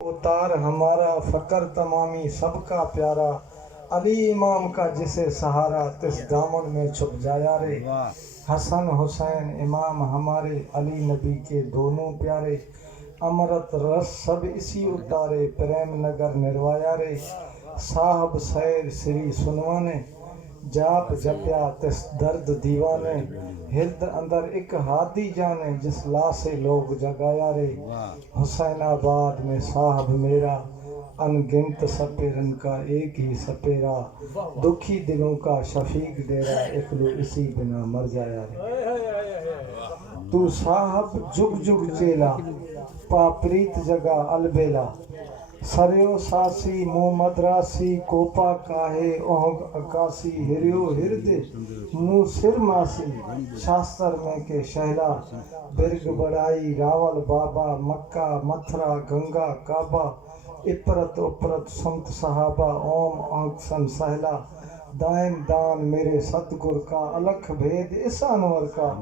اتار ہمارا فقر تمامی سب کا پیارا، علی امام کا جسے سہارا تس دامن میں چھپ جایا رے۔ حسن حسین امام ہمارے، علی نبی کے دونوں پیارے، امرت رس سب اسی اتارے، پریم نگر نروایا رے۔ صاحب سیر سری سنوانے، جاپ جپیا تس درد دیوانے، ہرد اندر ایک ہادی جانے، جس لا سے لوگ جگایا رے۔ حسین آباد میں صاحب میرا، ان گنت سپیرن کا ایک ہی سپیرا، دکھی دلوں کا شفیق ڈیرا، اخلو اسی بنا مر جایا رے۔ تو صاحب جگ جگ چیلا، پا پریت جگہ البیلا، سریو ساسی مو مدراسی، کوپا کاہے اونگ اکاسی، ہریو ہردے مو سر ماسی، شاستر میں کے شہلا، برگ بڑائی راول بابا، مکہ متھرا گنگا کعبہ، اپرت اپرت سنت صحابہ، اوم آنکسن سہلا، دائم دان میرے ستگر کا، الکھ بھید اس انور کا،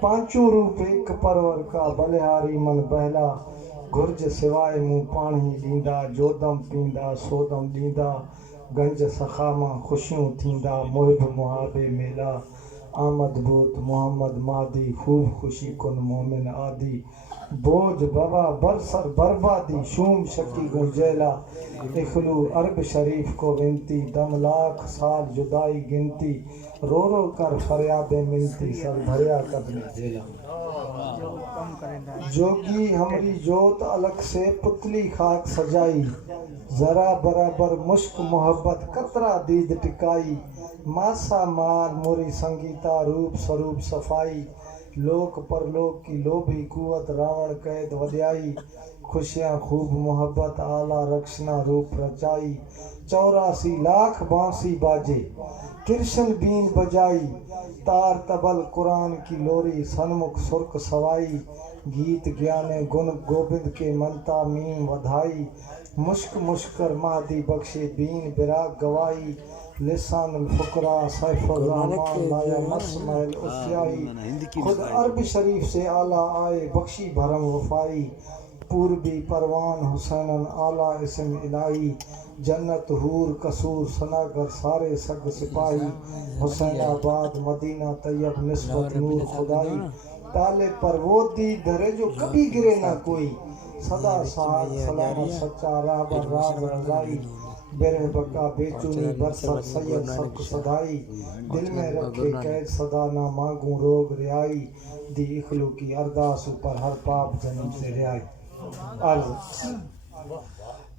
پانچوں روپ ایک پرور کا، بلہاری من بہلا، گرج سوائے منہ پاڑی ڈیندا، جودم پیندا سودم ڈیندا، گنج سخاما خوشیوں تھیندا، محب محابے میلا، آمد بوت محمد مہدی، خوب خوشی کن مومن آدی، بوجھ بابا برسر بربادی، شوم شکی گنجیلا، اخلو عرب شریف کو ونتی، دم لاکھ سال جدائی گنتی، رو رو کر فریاد منتی، سر بھریا قدم جیلا۔ جوگی ہمری جوت الگ سے پتلی خاک سجائی، ذرا برابر مشک محبت قطرہ دید ٹکائی، ماسا مال موری سنگیتا روپ سروپ صفائی، لوک پر لوک کی لوبھی قوت راوڑ قید ودیائی، خوشیاں خوب محبت آلہ رکشنا روپ رچائی، 84 لاکھ بانسی باجے کرشن بین بجائی، تار تبل قرآن کی لوری سنمکھ سرک سوائی، گیت گیانے گن گوبند کے منتا میم ودھائی، مشک مشکر مہدی بخشے بین براگ گوائی، لسان الفقراء سیف الرحمن لایا مسمع الاسیائی، خود عرب شریف سے آلہ آئے بخشی بھرم وفائی، پوربی پروان حسینن آلہ اسم الہی، جنت حور قصور سناگر سارے سگ سپاہی، حسین آباد مدینہ طیب نسبت نور خدائی، تالے پر وہ دی دھرے جو کبھی گرے نہ کوئی، صدا سہاگ سلامت سچا راہبر راز رضائی، برہ بقا بے چونی برسر سید سب صدائی، دل میں رکھے قید صدا نہ مانگوں روگ رہائی، دی اخلو کی ارداس پر ہر پاپ جنم سے رہائی۔ عرض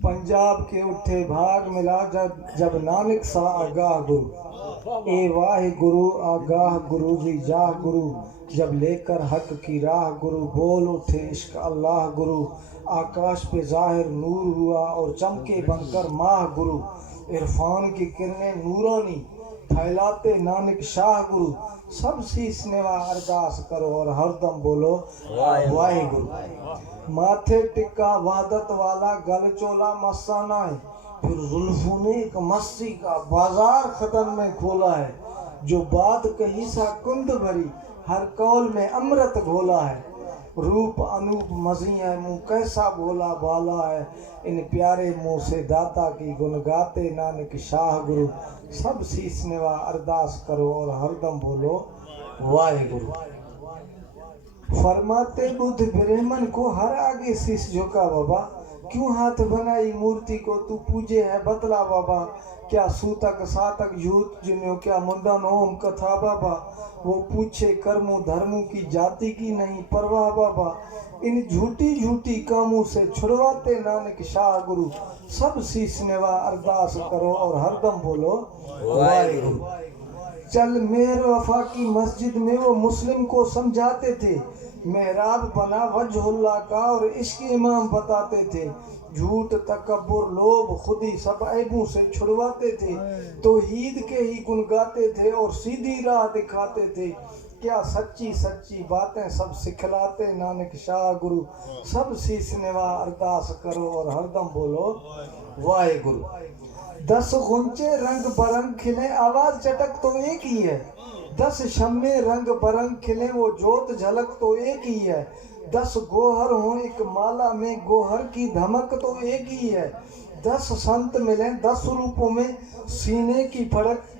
پنجاب کے اٹھے بھاگ ملا جب نانک سا آگاہ گرو، اے واہ گرو آگاہ گرو جی جاہ گرو، جب لے کر حق کی راہ گرو، بول اٹھے عشق اللہ گرو، آکاش پہ ظاہر نور ہوا اور چمکے بن کر ماہ گرو، عرفان کی کرنیں نورانی پھیلاتے نانک شاہ گرو، سب سیس نوا ارداس کرو اور ہر دم بولو واہ گرو۔ ماتھے ٹکا وحدت والا گل چولا مستانہ ہے، پھر زلفوں نے ایک مستی کا بازار ختم میں کھولا ہے، جو بات کہی سا کند بھری ہر قول میں امرت گھولا ہے، روپ انوپ مزیں ہے منہ کیسا بھولا بالا ہے، ان پیارے منہ سے داتا کی گن گاتے نانک شاہ گرو، سب سیس نوا ارداس کرو اور ہر دم بولو واہ گرو۔ فرماتے بدھ برہمن کو ہر آگے سیس جھکا بابا، کیوں ہاتھ بنائی مورتی کو تو پوجے ہے بتلا بابا، کیا سوتک ساتک جھوت جنیو کیا مندن اوم کتھا بابا، وہ پوچھے کرموں دھرموں کی جاتی کی نہیں پرواہ بابا، ان جھوٹی جھوٹی کاموں سے چھڑواتے نانک شاہ گرو، سب سیس نوا ارداس کرو اور ہر دم بولو واہ گرو۔ چل مہر وفا کی مسجد میں وہ مسلم کو سمجھاتے تھے، محراب بنا وجہ اللہ کا اور عشق امام بتاتے تھے، جھوٹ تکبر لوبھ خودی سب عیبوں سے چھڑواتے تھے، توحید کے ہی گن گاتے تھے اور سیدھی راہ دکھاتے تھے، کیا سچی سچی باتیں سب سکھلاتے نانک شاہ گرو، سب سیس نوا ارداس کرو اور ہر دم بولو واہ گرو۔ 10 غنچے رنگ برنگ کھلے آواز چٹک تو ایک ہی ہے، 10 شمع رنگ برنگ کھلے وہ جوت جھلک تو ایک ہی ہے، 10 گوہر ہوں ایک مالا میں، گوہر کی دھمک تو ایک ہی ہے، 10 سنت ملیں 10 روپوں میں، سینے کی پھڑک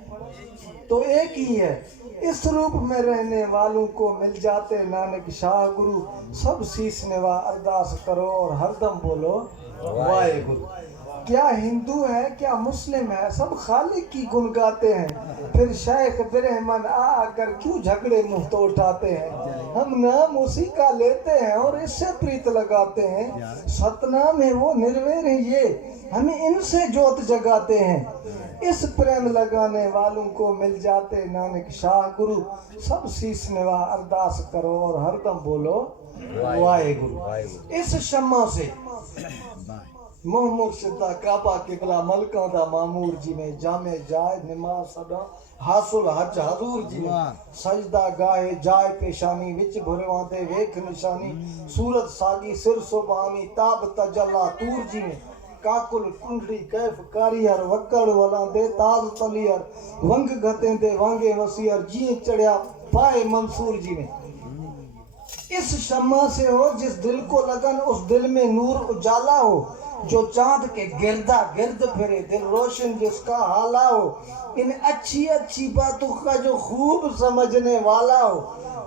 تو ایک ہی ہے، اس روپ میں رہنے والوں کو مل جاتے نانک شاہ گرو، سب سیس نوا ارداس کرو اور ہر دم بولو وائے گرو۔ کیا ہندو ہے کیا مسلم ہے، سب خالق کی گن گاتے ہیں، پھر شیخ برہمن آ کر کیوں جھگڑے منہ تو اٹھاتے ہیں، ہم نام اسی کا لیتے ہیں اور اس سے پریت لگاتے ہیں، ستنام ہے وہ نرویر ہیں یہ، ہمیں ان سے جوت جگاتے ہیں، اس پریم لگانے والوں کو مل جاتے نانک شاہ گرو، سب سیس نوا ارداس کرو اور ہر دم بولو وائے گرو۔ اس شمع سے محمود صدہ کعبہ قبلہ ملکہ دا معمور جی میں، جامع جائے نماز صدا حاصل حج حضور جی میں، سجدہ گاہے جائے پیشانی وچ بھروان دے ویکھ نشانی، صورت ساگی سر سبحانی تاب تجلا تور جی میں، کاکل کنڈلی کیف کاریار وکڑ ولان دے تاز تلیار ونگ گھتیں دے وانگے وسیار جی چڑیا پائے منصور جی میں۔ اس شمع سے ہو جس دل کو لگن اس دل میں نور اجالا ہو، جو چاند کے گردہ گرد پھرے دل روشن جس کا حالا ہو، ان اچھی اچھی باتوں کا جو خوب سمجھنے والا ہو،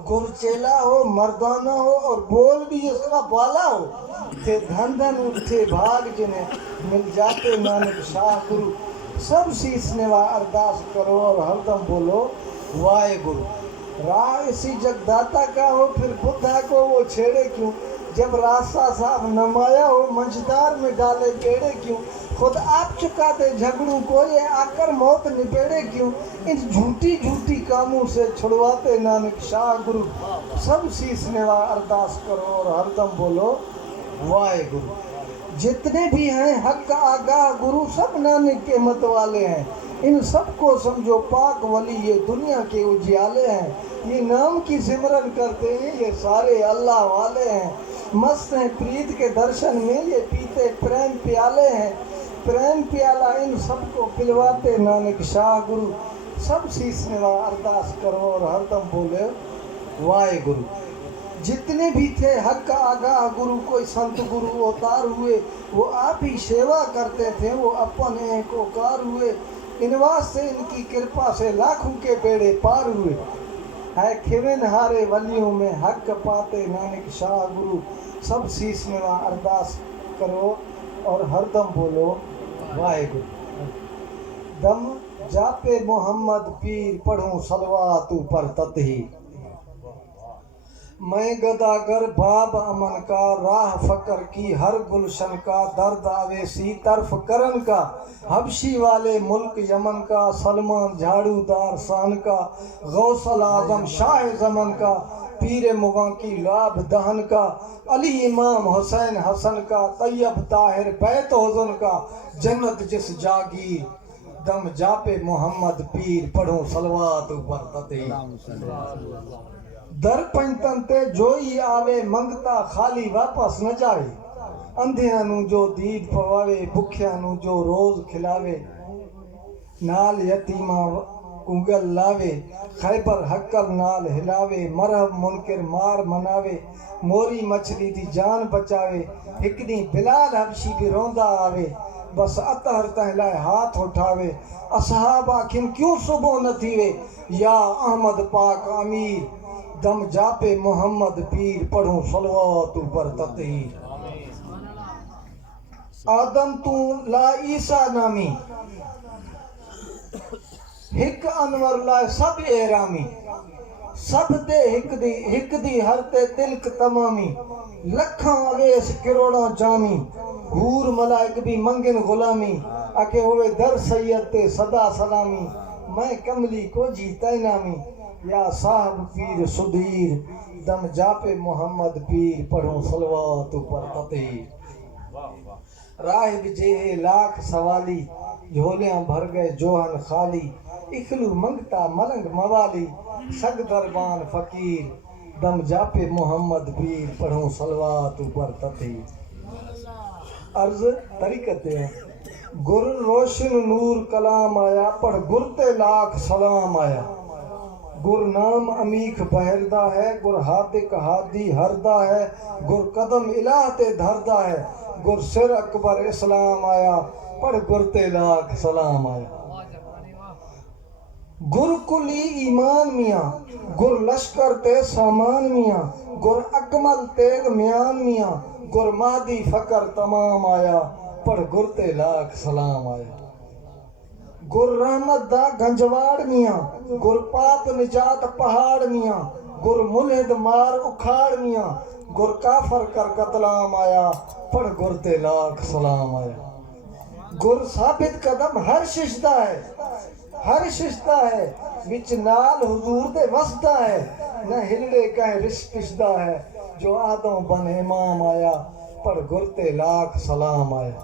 گرچیلا ہو مردانہ ہو اور بول بھی اس کا بالا ہو، تھے دھن دھن اٹھے بھاگ جنہیں مل جاتے نانک شاہ گرو، سب سیس نوا ارداس کرو اور ہر دم بولو وائے گرو۔ راہ اسی جگ داتا کا ہو پھر بدھا کو وہ چھیڑے کیوں، جب راستہ صاف نمایا ہو منجدار میں ڈالے بیڑے کیوں، خود آپ چکا دے جھگڑوں کو یہ آ کر موت نپیڑے کیوں، ان جھوٹی جھوٹی کاموں سے چھڑواتے نانک شاہ گرو، سب سیس نوا ارداس کرو اور ہر دم بولو وائے گرو۔ جتنے بھی ہیں حق آگاہ گرو سب نانک کے مت والے ہیں، ان سب کو سمجھو پاک ولی یہ دنیا کے اجیالے ہیں، یہ نام کی سمرن کرتے ہیں یہ سارے اللہ والے ہیں، مست ہیں پرید کے درشن میں یہ پیتے پریم پیالے ہیں، پریم پیالہ ان سب کو پلواتے نانک شاہ گرو، سب سیس نوا ارداس کرو اور ہر دم بولے وائے گرو۔ جتنے بھی تھے حق آگاہ گرو کوئی سنت گرو اوتار ہوئے، وہ آپ ہی سیوا کرتے تھے وہ اپن ایک اوکار ہوئے، ان واسطے ان کی کرپا سے لاکھوں کے بیڑے پار ہوئے، ہے کھوین ہارے ولیوں میں حق پاتے نانک شاہ گرو، سب سیس نوا ارداس کرو اور ہر دم بولو وائے گرو۔ دم جاپے محمد پیر پڑھوں صلوات اوپر تتہی، میں گداگر باب امن کا، راہ فقر کی ہر گلشن کا، درد آویسی طرف کرن کا، حبشی والے ملک یمن کا، سلمان جھاڑو دار سان کا، غوث العظم شاہ زمن کا، پیر مغاں کی لاب دہن کا، علی امام حسین حسن کا، طیب طاہر بیت حزن کا، جنت جس جاگیر، دم جاپے محمد پیر پڑھوں صلوات اوپر تتہی۔ در پنجتن تے جوئی آوے منگتا خالی واپس نہ جائے، اندھیاں نو جو دید پواوے بکھیاں نو جو روز کھلاوے، نال یتیماں کنگل لاوے، خیبر حقل نال ہلاوے، مرہب منکر مار مناوے، موری مچھلی دی جان بچاوے، ہکڑی بلال حبشی بھی روندا آوے، بس اطہر تہلائے ہاتھ اٹھاوے، اصحاب آکھن کیوں صبح نہ تھیوے، یا احمد پاک امیر، دم جاپے محمد پیر پڑھوں صلوات اوپر تتہی۔ آدم تو لا عیسیٰ نامی، ہک انور لائے سب احرامی، سب دے ہک دی ہر تے تلک تمامی، لکھاں اویس کروڑاں جامی، حور ملائک بھی منگن غلامی، اکے ہوئے در سید تے صدا سلامی، میں کملی کو جیتا نامی، یا صاحب پیر سدھیر، دم جاپے محمد پیر پڑھوں صلوات اوپر تتہی۔ راہب جے لاکھ سوالی، جھولیاں بھر گئے جوہن خالی، اکھلو منگتا ملنگ موالی، سگ دربان فقیر، دم جاپے محمد پیر پڑھوں صلوات اوپر تتہی۔ عرض طریقت ہے، گر روشن نور کلام آیا، پڑھ گرتے لاکھ سلام آیا، گر نام امیخ بہردا ہے، گر ہادک ہادی ہردا ہے، گر قدم الہ تے دھردا ہے، گر سر اکبر اسلام آیا، پڑھ گر تے لاکھ سلام آیا۔ گر کلی ایمان میاں، گر لشکر تے سامان میاں، گر اکمل تیغ میان میاں، گر مہدی فقر تمام آیا، پڑھ گر تے لاکھ سلام آیا۔ گر رحمت دا گنجواڑ میاں، گر پاپ نجات پہاڑ میاں، گر ملحد مار اکھاڑ میاں، گر کافر کر قتلام آیا، پڑھ گر تے لاکھ سلام آیا۔ گر ثابت قدم ہر ششدہ ہے، ہر ششدہ ہے، وچ نال حضور دے وسدہ ہے، نہ ہلڑے کہیں رش پشدہ ہے، جو آدم بن امام آیا، پڑھ گر تے لاکھ سلام آیا۔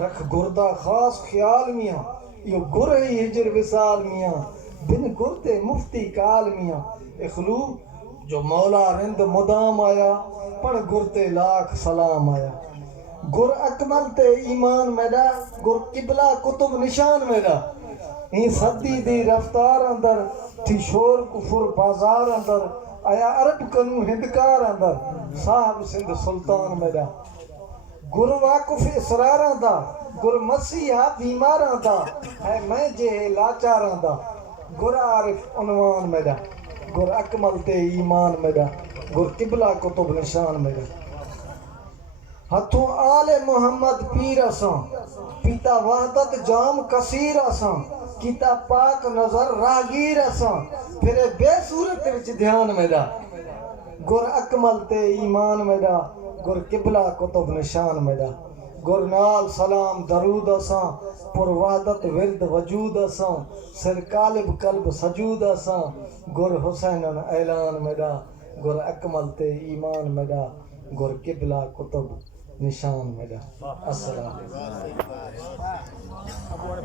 رکھ گردہ خاص خیال میاں، یہ گر ہی ہجر وصال میاں، بن گر تے مفتی کال میاں، اخلو جو مولا رند مدام آیا، پڑھ گر تے لاکھ سلام آیا۔ گر اکمل تے ایمان میرا، گر قبلہ کتب نشان میرا، این صدی دی رفتار اندر، تھی شور کفر بازار اندر، آیا عرب کنو ہندکار اندر، صاحب سندھ سلطان میرا۔ گر واقف اسراراں دا، گر مسیحا بیماراں دا، ہے میں جے لاچاراں دا، گر عارف عنوان میرا، گر اکمل تے ایمان میرا، گر قبلہ کتب نشان میرا۔ ہتھوں آل محمد پیر اساں، پیتا وحدت جام کثیر اساں، کیتا پاک نظر راہگیر اساں، پھرے بے صورت وچ دھیان میرا، گر اکمل تے ایمان میرا، گر قبلہ کتب نشان میرا۔ گر نال سلام درود اساں، پر وحدت ورد وجود اساں، سر قالب قلب سجود اساں، گر حسینن اعلان میرا، گر اکمل تے ایمان میرا، گر قبلہ کتب نشان میرا۔ السلام علیکم۔